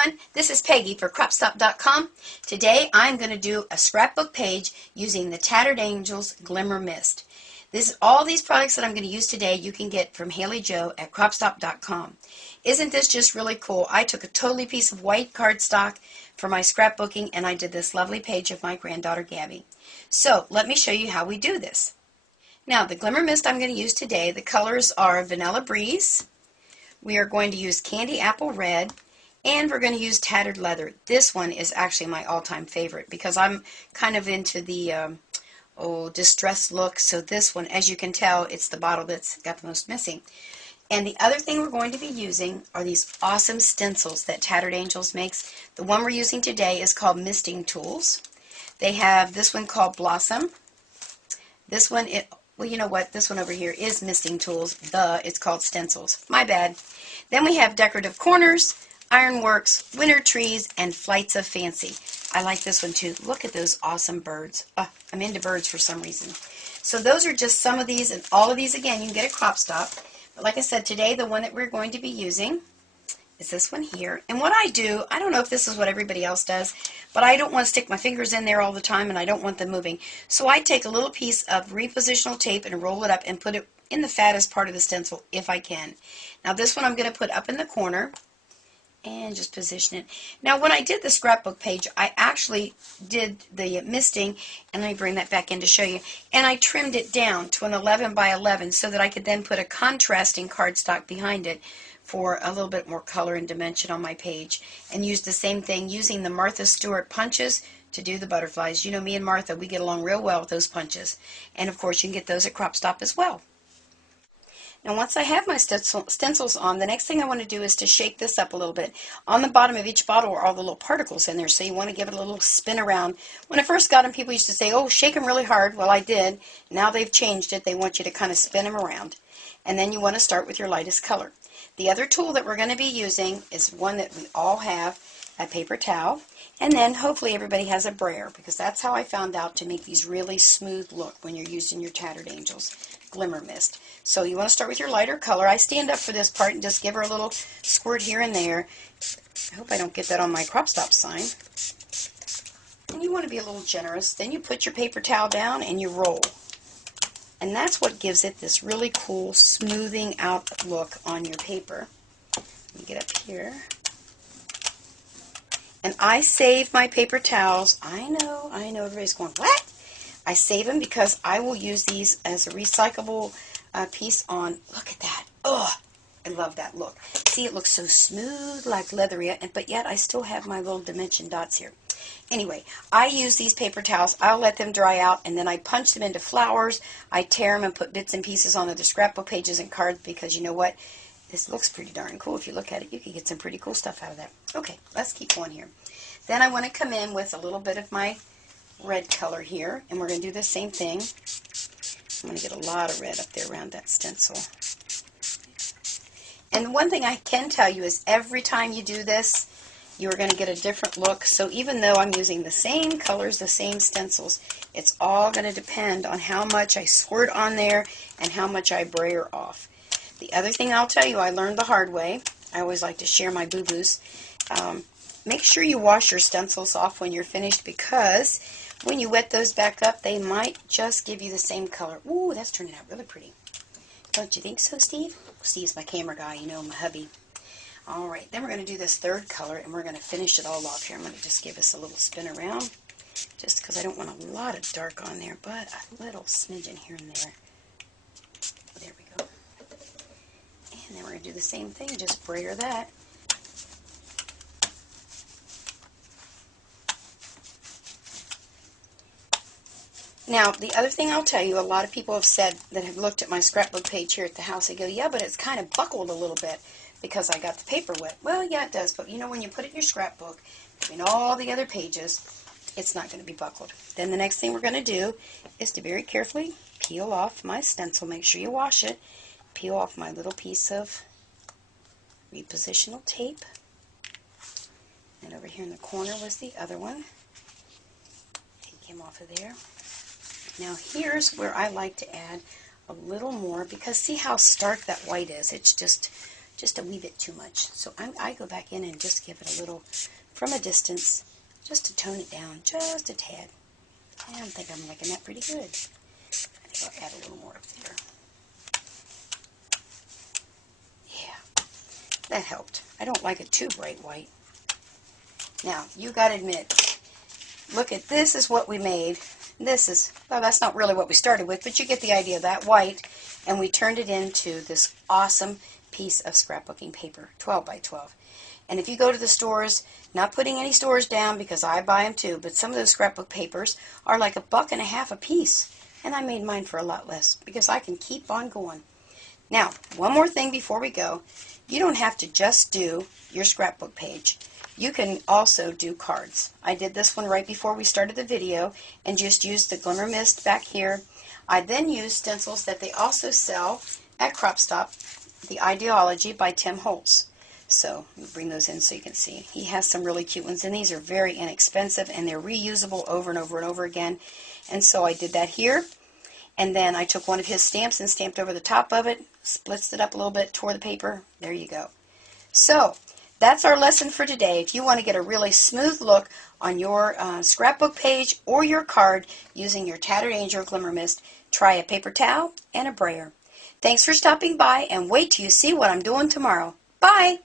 everyone, this is Peggy for Cropstop.com. Today I'm going to do a scrapbook page using the Tattered Angels Glimmer Mist. All these products that I'm going to use today you can get from Haley Jo at Cropstop.com. Isn't this just really cool? I took a totally piece of white cardstock for my scrapbooking and I did this lovely page of my granddaughter Gabby. So let me show you how we do this. Now the Glimmer Mist I'm going to use today, the colors are Vanilla Breeze. We are going to use Candy Apple Red. And we're going to use Tattered Leather. This one is actually my all-time favorite because I'm kind of into the distressed look. So this one, as you can tell, it's the bottle that's got the most missing. And the other thing we're going to be using are these awesome stencils that Tattered Angels makes. The one we're using today is called Misting Tools. They have this one called Blossom. This one, well, you know what? This one over here is Misting Tools. It's called Stencils. My bad. Then we have Decorative Corners, Ironworks, Winter Trees, and Flights of Fancy. I like this one too. Look at those awesome birds. I'm into birds for some reason. So those are just some of these, and all of these again you can get at Cropstop. But like I said, today the one that we're going to be using is this one here. And what I do, I don't know if this is what everybody else does, but I don't want to stick my fingers in there all the time and I don't want them moving. So I take a little piece of repositional tape and roll it up and put it in the fattest part of the stencil if I can. Now this one I'm going to put up in the corner and just position it. Now when I did the scrapbook page, I actually did the misting, and let me bring that back in to show you, and I trimmed it down to an 11 by 11 so that I could then put a contrasting cardstock behind it for a little bit more color and dimension on my page, and use the same thing using the Martha Stewart punches to do the butterflies. You know me and Martha, we get along real well with those punches, and of course you can get those at Cropstop as well. Now once I have my stencils on, the next thing I want to do is to shake this up a little bit. On the bottom of each bottle are all the little particles in there, so you want to give it a little spin around. When I first got them, people used to say, oh, shake them really hard. Well, I did. Now they've changed it. They want you to kind of spin them around. And then you want to start with your lightest color. The other tool that we're going to be using is one that we all have, a paper towel. And then hopefully everybody has a brayer, because that's how I found out to make these really smooth look when you're using your Tattered Angels Glimmer Mist. So you want to start with your lighter color. I stand up for this part and just give her a little squirt here and there. I hope I don't get that on my Cropstop sign. And you want to be a little generous. Then you put your paper towel down and you roll. And that's what gives it this really cool smoothing out look on your paper. Let me get up here. And I save my paper towels. I know, everybody's going, what? I save them because I will use these as a recyclable piece on. Look at that. Oh, I love that look. See, it looks so smooth, like leathery, but yet I still have my little dimension dots here. Anyway, I use these paper towels. I'll let them dry out, and then I punch them into flowers. I tear them and put bits and pieces on the scrapbook pages and cards, because you know what? This looks pretty darn cool. If you look at it, you can get some pretty cool stuff out of that. Okay, let's keep going here. Then I want to come in with a little bit of my red color here, and we're going to do the same thing. I'm going to get a lot of red up there around that stencil. And one thing I can tell you is every time you do this, you're going to get a different look. So even though I'm using the same colors, the same stencils, it's all going to depend on how much I squirt on there and how much I brayer off. The other thing I'll tell you, I learned the hard way. I always like to share my boo-boos. Make sure you wash your stencils off when you're finished, because when you wet those back up, they might just give you the same color. Ooh, that's turning out really pretty. Don't you think so, Steve? Steve's my camera guy, you know, my hubby. Alright, then we're going to do this third color, and we're going to finish it all off here. I'm going to just give us a little spin around, just because I don't want a lot of dark on there, but a little smidgen here and there. There we go. And then we're going to do the same thing, just brayer that. Now, the other thing I'll tell you, a lot of people have said that have looked at my scrapbook page here at the house, they go, yeah, but it's kind of buckled a little bit because I got the paper wet. Well, yeah, it does, but you know, when you put it in your scrapbook, between all the other pages, it's not going to be buckled. Then the next thing we're going to do is to very carefully peel off my stencil. Make sure you wash it. Peel off my little piece of repositional tape. And over here in the corner was the other one. Take him off of there. Now here's where I like to add a little more, because see how stark that white is? It's just just a wee bit too much. So I go back in and just give it a little from a distance, just to tone it down just a tad. And I think I'm liking that pretty good. I think I'll add a little more up there. Yeah, that helped. I don't like it too bright white. Now, you got to admit, look at this is what we made. This is, well, that's not really what we started with, but you get the idea, that white, and we turned it into this awesome piece of scrapbooking paper, 12 by 12. And if you go to the stores, not putting any stores down because I buy them too, but some of those scrapbook papers are like $1.50 a piece. And I made mine for a lot less because I can keep on going. Now, one more thing before we go. You don't have to just do your scrapbook page. You can also do cards. I did this one right before we started the video and just used the Glimmer Mist back here. I then used stencils that they also sell at Crop Stop, the Ideology by Tim Holtz. So let me bring those in so you can see. He has some really cute ones, and these are very inexpensive, and they're reusable over and over and over again. And so I did that here, and then I took one of his stamps and stamped over the top of it, splitsed it up a little bit, tore the paper. There you go. So that's our lesson for today. If you want to get a really smooth look on your scrapbook page or your card using your Tattered Angel Glimmer Mist, try a paper towel and a brayer. Thanks for stopping by, and wait till you see what I'm doing tomorrow. Bye!